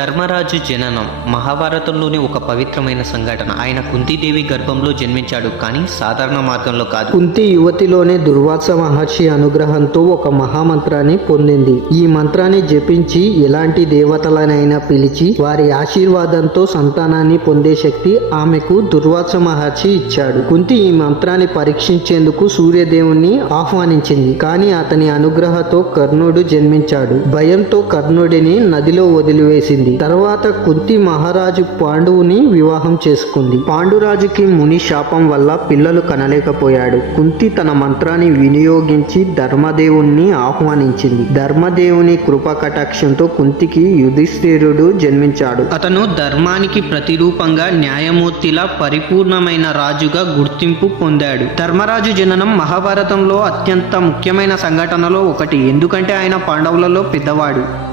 ధర్మరాజు జననం మహాభారతంలోని ఒక పవిత్రమైన సంఘటన. ఆయన కుంతీదేవి గర్భంలో జన్మించాడు కానీ సాధారణ మార్గంలో కాదు. కుంతి యువతిలోనే దుర్వాస మహర్షి అనుగ్రహంతో ఒక మహామంత్రాన్ని పొందింది. ఈ మంత్రాన్ని జపించి ఎలాంటి దేవతలనైనా పిలిచి వారి ఆశీర్వాదంతో సంతానాన్ని పొందే శక్తి ఆమెకు దుర్వాస మహర్షి ఇచ్చాడు. కుంతి ఈ మంత్రాన్ని పరీక్షించేందుకు సూర్యదేవుణ్ణి ఆహ్వానించింది. కానీ అతని అనుగ్రహంతో కర్ణుడు జన్మించాడు. భయంతో కర్ణుడిని నదిలో వదిలివేసింది. తర్వాత కుంతి మహారాజు పాండువుని వివాహం చేసుకుంది. పాండురాజుకి ముని శాపం వల్ల పిల్లలు కనలేకపోయాడు. కుంతి తన మంత్రాన్ని వినియోగించి ధర్మదేవుణ్ణి ఆహ్వానించింది. ధర్మదేవుని కృప కటాక్షంతో కుంతికి యుధిష్ఠిరుడు జన్మించాడు. అతను ధర్మానికి ప్రతిరూపంగా న్యాయమూర్తిలా పరిపూర్ణమైన రాజుగా గుర్తింపు పొందాడు. ధర్మరాజు జననం మహాభారతంలో అత్యంత ముఖ్యమైన సంఘటనలో ఒకటి. ఎందుకంటే ఆయన పాండవులలో పెద్దవాడు.